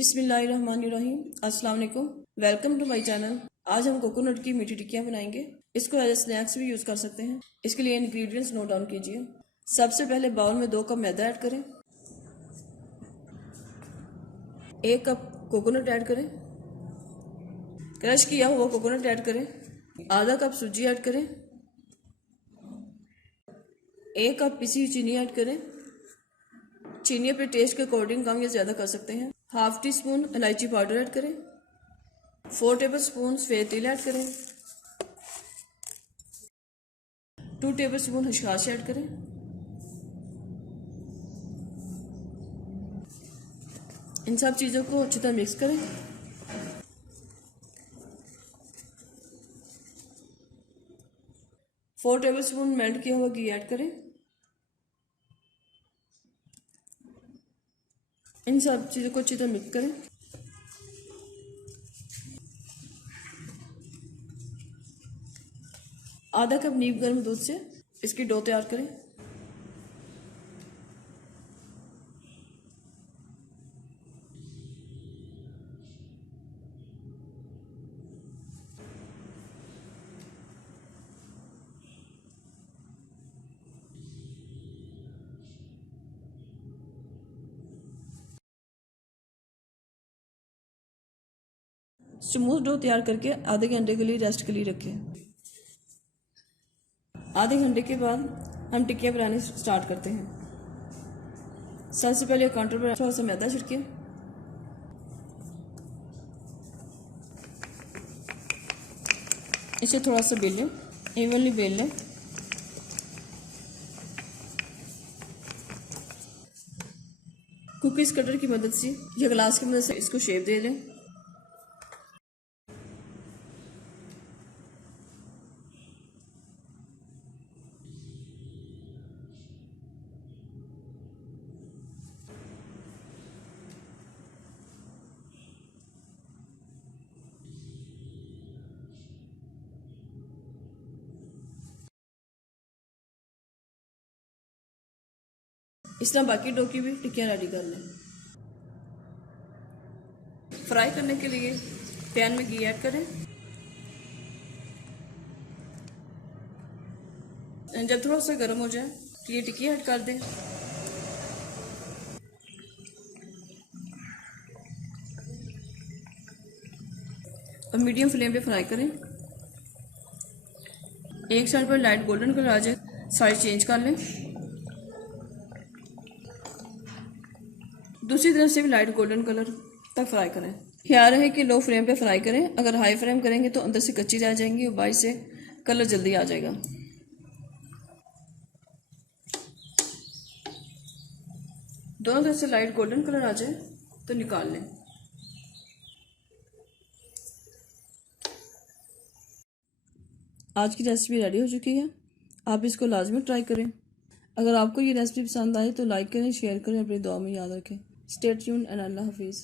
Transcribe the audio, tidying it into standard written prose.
बिस्मिल्लाहिर्रहमानिर्रहीम। अस्सलाम वालेकुम। Welcome to my channel. आज हम कोकोनट की मीठी टिक्कियाँ बनाएंगे। इसको एज स्नैक्स भी यूज़ कर सकते हैं। इसके लिए इंग्रेडिएंट्स नोट डाउन कीजिए। सबसे पहले बाउल में 2 कप मैदा ऐड करें, 1 कप कोकोनट ऐड करें, क्रश किया हुआ कोकोनट ऐड करें, आधा कप सूजी ऐड करें, 1 कप पिसी हुई चीनी ऐड करें। चीनी अपने टेस्ट के अकॉर्डिंग कम या ज़्यादा कर सकते हैं। हाफ टी स्पून इलायची पाउडर ऐड करें, 4 टेबल स्पून सफ़ेद तिल ऐड करें, 2 टेबल स्पून खसखस ऐड करें। इन सब चीज़ों को अच्छी तरह मिक्स करें। फोर टेबल स्पून मेल्ट किया हुआ घी ऐड करें। इन सब चीज़ों को अच्छी तरह मिक्स करें। आधा कप नींबू गर्म दूध से इसकी डो तैयार करें। स्मूथ डो तैयार करके आधे घंटे के लिए रेस्ट के लिए रखें। आधे घंटे के बाद हम टिक्कियाँ बनाने स्टार्ट करते हैं। सबसे पहले काउंटर पर थोड़ा सा मैदा छिड़के, इसे थोड़ा सा बेल लें, इवनली बेल लें। कुकीज़ कटर की मदद से या ग्लास की मदद से इसको शेप दे लें। इस तरह बाकी डो की भी टिक्कियाँ रेडी कर लें। फ्राई करने के लिए पैन में घी ऐड करें। जब थोड़ा सा गर्म हो जाए तो ये टिक्की ऐड कर दें। और मीडियम फ्लेम पे फ्राई करें। एक साइड पर लाइट गोल्डन कलर आ जाए, साइड चेंज कर लें। दूसरी तरफ से भी लाइट गोल्डन कलर तक फ्राई करें। ख्याल रहे कि लो फ्लेम पे फ्राई करें। अगर हाई फ्लेम करेंगे तो अंदर से कच्ची रह जाएंगी और बाहर से कलर जल्दी आ जाएगा। दोनों तरफ से लाइट गोल्डन कलर आ जाए तो निकाल लें। आज की रेसिपी रेडी हो चुकी है। आप इसको लाजमी ट्राई करें। अगर आपको ये रेसिपी पसंद आए तो लाइक करें, शेयर करें, अपनी दुआ में याद रखें। स्टे ट्यून्ड एंड अल्लाह हाफिज़।